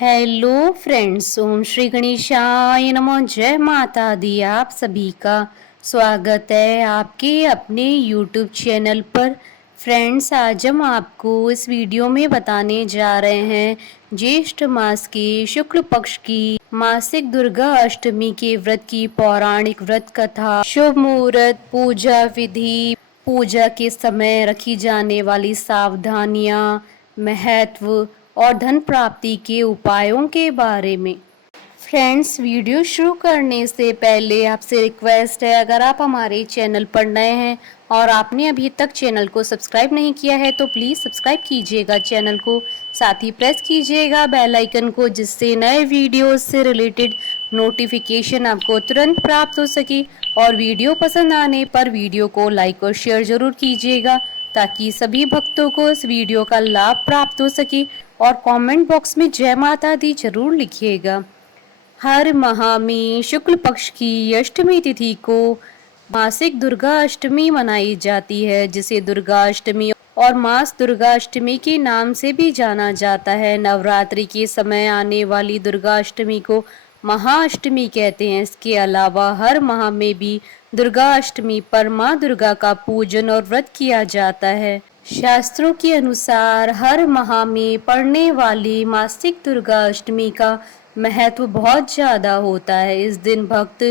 Hello friends, ओम श्री गणेशाय नमः। जय माता दी। आप सभी का स्वागत है आपके अपने यूट्यूब चैनल पर। फ्रेंड्स, आज हम आपको इस वीडियो में बताने जा रहे हैं ज्येष्ठ मास के शुक्ल पक्ष की मासिक दुर्गा अष्टमी के व्रत की पौराणिक व्रत कथा, शुभ मुहूर्त, पूजा विधि, पूजा के समय रखी जाने वाली सावधानियां, महत्व और धन प्राप्ति के उपायों के बारे में। फ्रेंड्स, वीडियो शुरू करने से पहले आपसे रिक्वेस्ट है, अगर आप हमारे चैनल पर नए हैं और आपने अभी तक चैनल को सब्सक्राइब नहीं किया है तो प्लीज़ सब्सक्राइब कीजिएगा चैनल को। साथ ही प्रेस कीजिएगा बेल आइकन को, जिससे नए वीडियोस से रिलेटेड नोटिफिकेशन आपको तुरंत प्राप्त हो सके। और वीडियो पसंद आने पर वीडियो को लाइक और शेयर ज़रूर कीजिएगा, ताकि सभी भक्तों को इस वीडियो का लाभ प्राप्त हो सके। और कमेंट बॉक्स में जय माता दी जरूर लिखिएगा। हर माह में शुक्ल पक्ष की अष्टमी तिथि को मासिक दुर्गा अष्टमी मनाई जाती है, जिसे दुर्गा अष्टमी और मास दुर्गा अष्टमी के नाम से भी जाना जाता है। नवरात्रि के समय आने वाली दुर्गा अष्टमी को महाअष्टमी कहते हैं। इसके अलावा हर माह में भी दुर्गा अष्टमी पर माँ दुर्गा का पूजन और व्रत किया जाता है। शास्त्रों के अनुसार हर माह में पड़ने वाली मासिक दुर्गा अष्टमी का महत्व बहुत ज्यादा होता है। इस दिन भक्त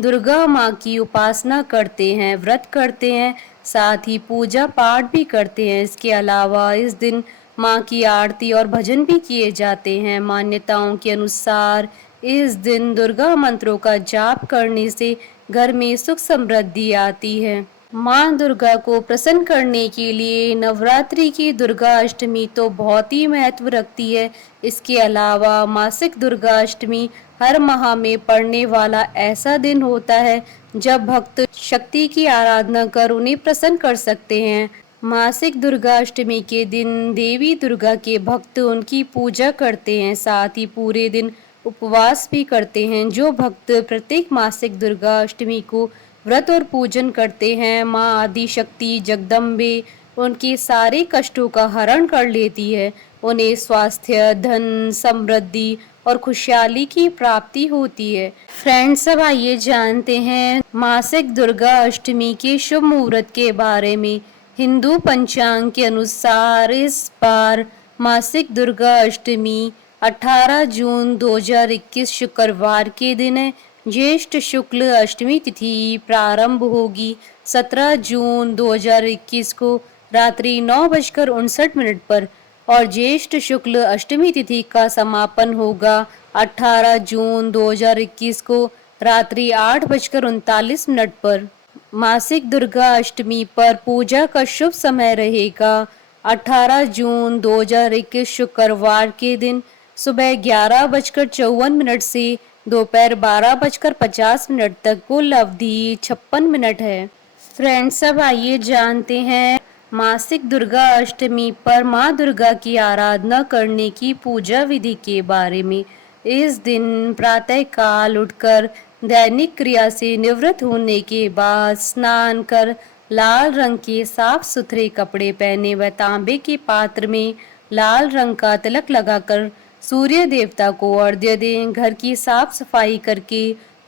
दुर्गा माँ की उपासना करते हैं, व्रत करते हैं, साथ ही पूजा पाठ भी करते हैं। इसके अलावा इस दिन माँ की आरती और भजन भी किए जाते हैं। मान्यताओं के अनुसार इस दिन दुर्गा मंत्रों का जाप करने से घर में सुख समृद्धि आती है। माँ दुर्गा को प्रसन्न करने के लिए नवरात्रि की दुर्गा अष्टमी तो बहुत ही महत्व रखती है। इसके अलावा मासिक दुर्गा अष्टमी हर माह में पड़ने वाला ऐसा दिन होता है जब भक्त शक्ति की आराधना कर उन्हें प्रसन्न कर सकते हैं। मासिक दुर्गा अष्टमी के दिन देवी दुर्गा के भक्त उनकी पूजा करते हैं, साथ ही पूरे दिन उपवास भी करते हैं। जो भक्त प्रत्येक मासिक दुर्गा अष्टमी को व्रत और पूजन करते हैं, माँ आदि शक्ति जगदम्बे उनके सारे कष्टों का हरण कर लेती है। उन्हें स्वास्थ्य, धन, समृद्धि और खुशहाली की प्राप्ति होती है। फ्रेंड्स, अब आइए जानते हैं मासिक दुर्गा अष्टमी के शुभ मुहूर्त के बारे में। हिंदू पंचांग के अनुसार इस बार मासिक दुर्गा अष्टमी 18 जून 2021 शुक्रवार के दिन है। ज्येष्ठ शुक्ल अष्टमी तिथि प्रारंभ होगी 17 जून 2021 को रात्रि 9:59 पर और ज्येष्ठ शुक्ल अष्टमी तिथि का समापन होगा 18 जून 2021 को रात्रि 8:39 पर। मासिक दुर्गा अष्टमी पर पूजा का शुभ समय रहेगा 18 जून 2021 शुक्रवार के दिन सुबह 11:54 से दोपहर 12:50 तक। कुल अवधि 56 मिनट है। फ्रेंड्स, अब आइए जानते हैं मासिक दुर्गा अष्टमी पर माँ दुर्गा की आराधना करने की पूजा विधि के बारे में। इस दिन प्रातः काल उठकर दैनिक क्रिया से निवृत्त होने के बाद स्नान कर लाल रंग के साफ सुथरे कपड़े पहने व तांबे के पात्र में लाल रंग का तिलक लगाकर सूर्य देवता को अर्घ्य दें। घर की साफ सफाई करके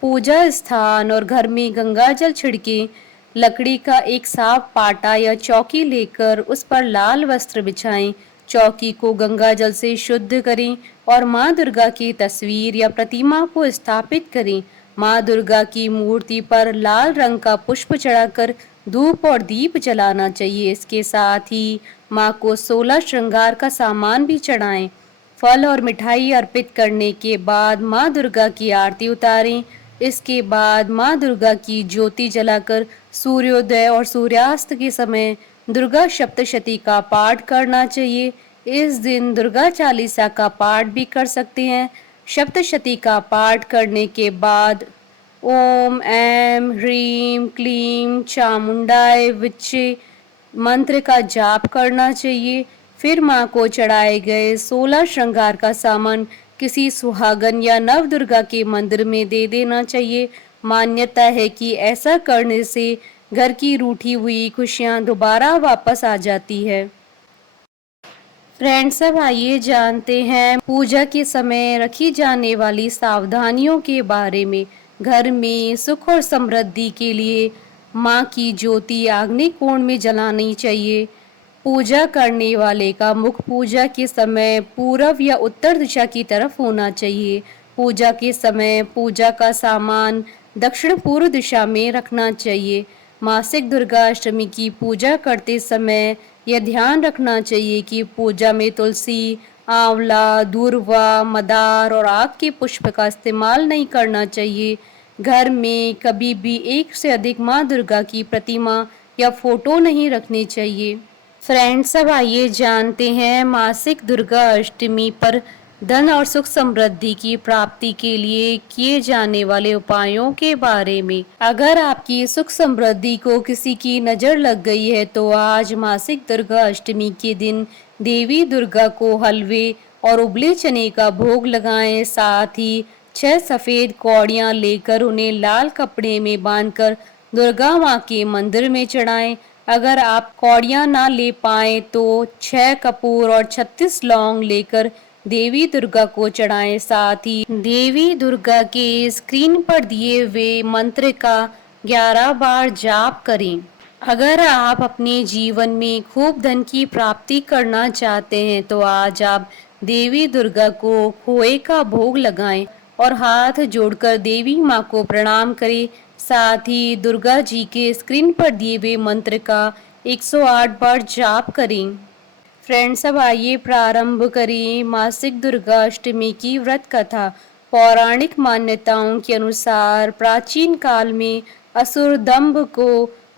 पूजा स्थान और घर में गंगा जल छिड़के। लकड़ी का एक साफ पाटा या चौकी लेकर उस पर लाल वस्त्र बिछाएं। चौकी को गंगा जल से शुद्ध करें और माँ दुर्गा की तस्वीर या प्रतिमा को स्थापित करें। माँ दुर्गा की मूर्ति पर लाल रंग का पुष्प चढ़ाकर धूप और दीप जलाना चाहिए। इसके साथ ही माँ को 16 श्रृंगार का सामान भी चढ़ाएं। फल और मिठाई अर्पित करने के बाद माँ दुर्गा की आरती उतारें। इसके बाद माँ दुर्गा की ज्योति जलाकर सूर्योदय और सूर्यास्त के समय दुर्गा सप्तशती का पाठ करना चाहिए। इस दिन दुर्गा चालीसा का पाठ भी कर सकते हैं। सप्तशती का पाठ करने के बाद ओम ऐं ह्रीं क्लीं चामुंडाय विच्चे मंत्र का जाप करना चाहिए। फिर माँ को चढ़ाए गए 16 श्रृंगार का सामान किसी सुहागन या नव दुर्गा के मंदिर में दे देना चाहिए। मान्यता है कि ऐसा करने से घर की रूठी हुई खुशियाँ दोबारा वापस आ जाती है। फ्रेंड्स, अब आइए जानते हैं पूजा के समय रखी जाने वाली सावधानियों के बारे में। घर में सुख और समृद्धि के लिए माँ की ज्योति अग्नि कोण में जलानी चाहिए। पूजा करने वाले का मुख पूजा के समय पूर्व या उत्तर दिशा की तरफ होना चाहिए। पूजा के समय पूजा का सामान दक्षिण पूर्व दिशा में रखना चाहिए। मासिक दुर्गा अष्टमी की पूजा करते समय यह ध्यान रखना चाहिए कि पूजा में तुलसी, आंवला, दूर्वा, मदार और आक के पुष्प का इस्तेमाल नहीं करना चाहिए। घर में कभी भी एक से अधिक माँ दुर्गा की प्रतिमा या फोटो नहीं रखनी चाहिए। फ्रेंड्स, अब आइए जानते हैं मासिक दुर्गा अष्टमी पर धन और सुख समृद्धि की प्राप्ति के लिए किए जाने वाले उपायों के बारे में। अगर आपकी सुख समृद्धि को किसी की नजर लग गई है तो आज मासिक दुर्गा अष्टमी के दिन देवी दुर्गा को हलवे और उबले चने का भोग लगाएं। साथ ही 6 सफेद कौड़ियां लेकर उन्हें लाल कपड़े में बांधकर दुर्गा माँ के मंदिर में चढ़ाएं। अगर आप कौड़ियाँ ना ले पाए तो 6 कपूर और 36 लौंग लेकर देवी दुर्गा को चढ़ाएं। साथ ही देवी दुर्गा के स्क्रीन पर दिए हुए मंत्र का 11 बार जाप करें। अगर आप अपने जीवन में खूब धन की प्राप्ति करना चाहते हैं तो आज आप देवी दुर्गा को खोए का भोग लगाएं और हाथ जोड़कर देवी माँ को प्रणाम करें। साथ ही दुर्गा जी के स्क्रीन पर दिए हुए मंत्र का 108 बार जाप करें। फ्रेंड्स, अब आइए प्रारंभ करें मासिक दुर्गा अष्टमी की व्रत कथा। पौराणिक मान्यताओं के अनुसार प्राचीन काल में असुर दंभ को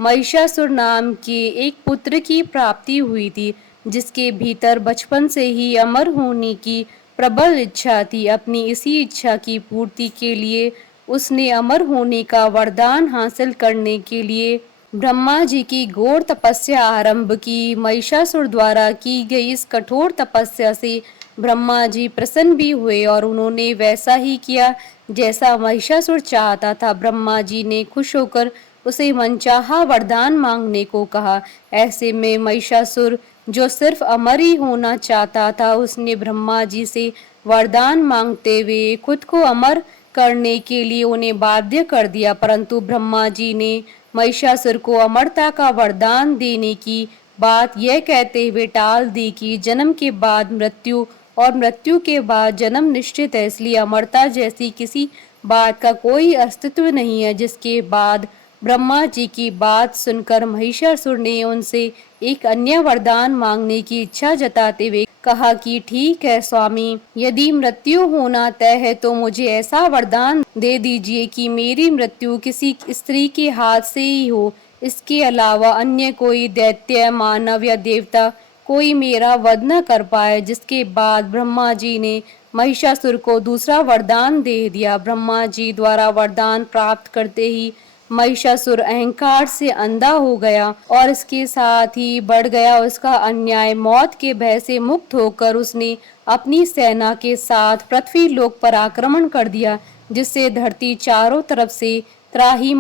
महिषासुर नाम के एक पुत्र की प्राप्ति हुई थी, जिसके भीतर बचपन से ही अमर होने की प्रबल इच्छा थी। अपनी इसी इच्छा की पूर्ति के लिए उसने अमर होने का वरदान हासिल करने के लिए ब्रह्मा जी की घोर तपस्या आरंभ की। महिषासुर द्वारा की गई इस कठोर तपस्या से ब्रह्मा जी प्रसन्न भी हुए और उन्होंने वैसा ही किया जैसा महिषासुर चाहता था। ब्रह्मा जी ने खुश होकर उसे मनचाहा वरदान मांगने को कहा। ऐसे में महिषासुर, जो सिर्फ अमर ही होना चाहता था, उसने ब्रह्मा जी से वरदान मांगते हुए खुद को अमर करने के लिए उन्हें बाध्य कर दिया। परंतु ब्रह्मा जी ने महिषासुर को अमरता का वरदान देने की बात यह कहते हुए टाल दी कि जन्म के बाद मृत्यु और मृत्यु के बाद जन्म निश्चित है, इसलिए अमरता जैसी किसी बात का कोई अस्तित्व नहीं है। जिसके बाद ब्रह्मा जी की बात सुनकर महिषासुर ने उनसे एक अन्य वरदान मांगने की इच्छा जताते हुए कहा कि ठीक है स्वामी, यदि मृत्यु होना तय है तो मुझे ऐसा वरदान दे दीजिए कि मेरी मृत्यु किसी स्त्री के हाथ से ही हो। इसके अलावा अन्य कोई दैत्य, मानव या देवता कोई मेरा वध न कर पाए। जिसके बाद ब्रह्मा जी ने महिषासुर को दूसरा वरदान दे दिया। ब्रह्मा जी द्वारा वरदान प्राप्त करते ही महिषासुर अहंकार से अंधा हो गया और इसके साथ ही बढ़ गया उसका अन्याय। मौत के भय से मुक्त होकर उसने अपनी सेना के साथ पृथ्वी लोक पर आक्रमण कर दिया, जिससे धरती चारों तरफ से त्राही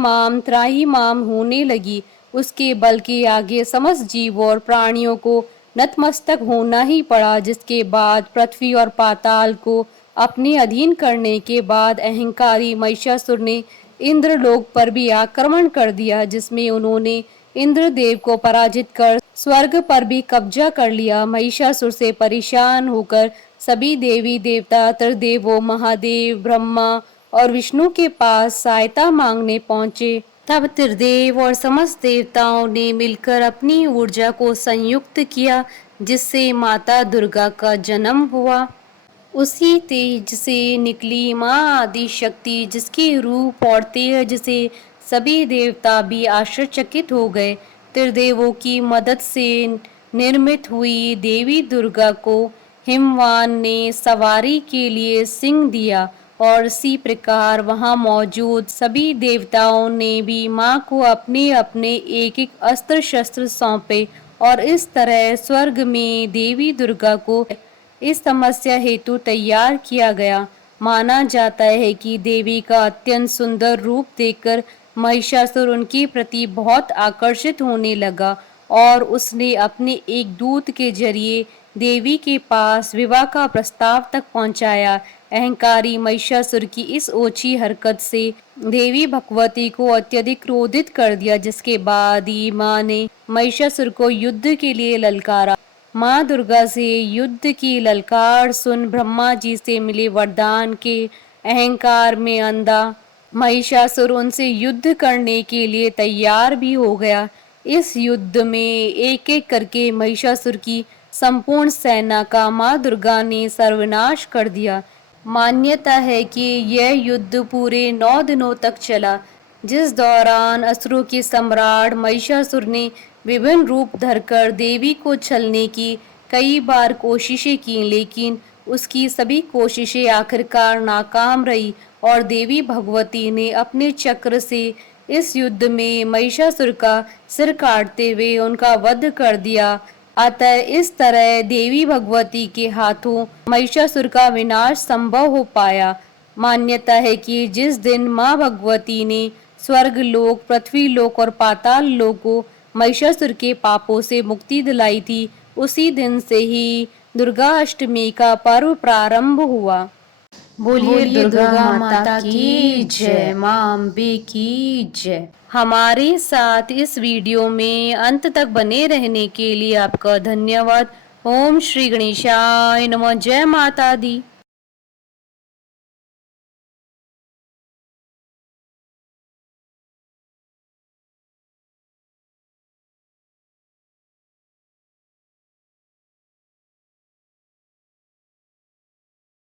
माम होने लगी। उसके बल के आगे समस्त जीवों और प्राणियों को नतमस्तक होना ही पड़ा। जिसके बाद पृथ्वी और पाताल को अपने अधीन करने के बाद अहंकारी महिषासुर ने इंद्रलोक पर भी आक्रमण कर दिया, जिसमें उन्होंने इंद्रदेव को पराजित कर स्वर्ग पर भी कब्जा कर लिया। महिषासुर से परेशान होकर सभी देवी देवता त्रिदेवों महादेव, ब्रह्मा और विष्णु के पास सहायता मांगने पहुंचे। तब त्रिदेव और समस्त देवताओं ने मिलकर अपनी ऊर्जा को संयुक्त किया, जिससे माता दुर्गा का जन्म हुआ। उसी तेज से निकली माँ आदि शक्ति, जिसके रूप और तेज से सभी देवता भी आश्चर्यचकित हो गए। त्रिदेवों की मदद से निर्मित हुई देवी दुर्गा को हिमवान ने सवारी के लिए सिंह दिया और इसी प्रकार वहां मौजूद सभी देवताओं ने भी माँ को अपने अपने एक एक अस्त्र शस्त्र सौंपे और इस तरह स्वर्ग में देवी दुर्गा को इस समस्या हेतु तैयार किया गया। माना जाता है कि देवी का अत्यंत सुंदर रूप देखकर महिषासुर उनके प्रति बहुत आकर्षित होने लगा और उसने अपने एक दूत के जरिए देवी के पास विवाह का प्रस्ताव तक पहुंचाया। अहंकारी महिषासुर की इस ओछी हरकत से देवी भगवती को अत्यधिक क्रोधित कर दिया, जिसके बाद ही माँ ने महिषासुर को युद्ध के लिए ललकारा। माँ दुर्गा से युद्ध की ललकार सुन ब्रह्मा जी से मिले वरदान के अहंकार में अंधा महिषासुर उनसे युद्ध करने के लिए तैयार भी हो गया। इस युद्ध में एक एक करके महिषासुर की संपूर्ण सेना का माँ दुर्गा ने सर्वनाश कर दिया। मान्यता है कि यह युद्ध पूरे 9 दिनों तक चला, जिस दौरान असुरों के सम्राट महिषासुर ने विभिन्न रूप धरकर देवी को छलने की कई बार कोशिशें की, लेकिन उसकी सभी कोशिशें आखिरकार नाकाम रही और देवी भगवती ने अपने चक्र से इस युद्ध में महिषासुर का सिर काटते हुए उनका वध कर दिया। अतः इस तरह देवी भगवती के हाथों महिषासुर का विनाश संभव हो पाया। मान्यता है कि जिस दिन माँ भगवती ने स्वर्ग लोक, पृथ्वी लोक और पाताल लोक को महिषासुर के पापों से मुक्ति दिलाई थी, उसी दिन से ही दुर्गा अष्टमी का पर्व प्रारंभ हुआ। बोलिए दुर्गा माता की जय, माँ अम्बे की जय। हमारे साथ इस वीडियो में अंत तक बने रहने के लिए आपका धन्यवाद। ओम श्री गणेशाय नमः। जय माता दी।